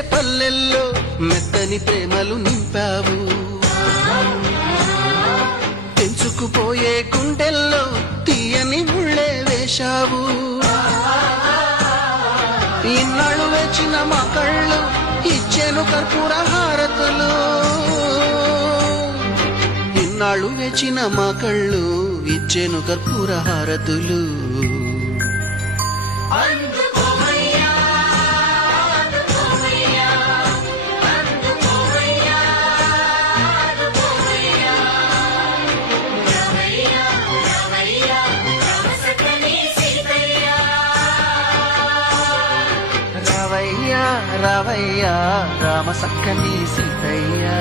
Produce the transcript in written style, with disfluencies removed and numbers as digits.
పల్లెల్లో మెత్తని ప్రేమలు నింపావు. పెంచుకుపోయే గుండెల్లో తీయని ముళ్ళే వేశావు. ఇన్నాళ్ళు వేచిన మా కళ్ళు ఇచ్చేను కర్పూర హారతులు. ఇన్నాళ్ళు వేచిన మా కళ్ళు ఇచ్చేను కర్పూర హారతులు. రావయ్యా రావయ్యా రామ సక్కని సీతయ్యా.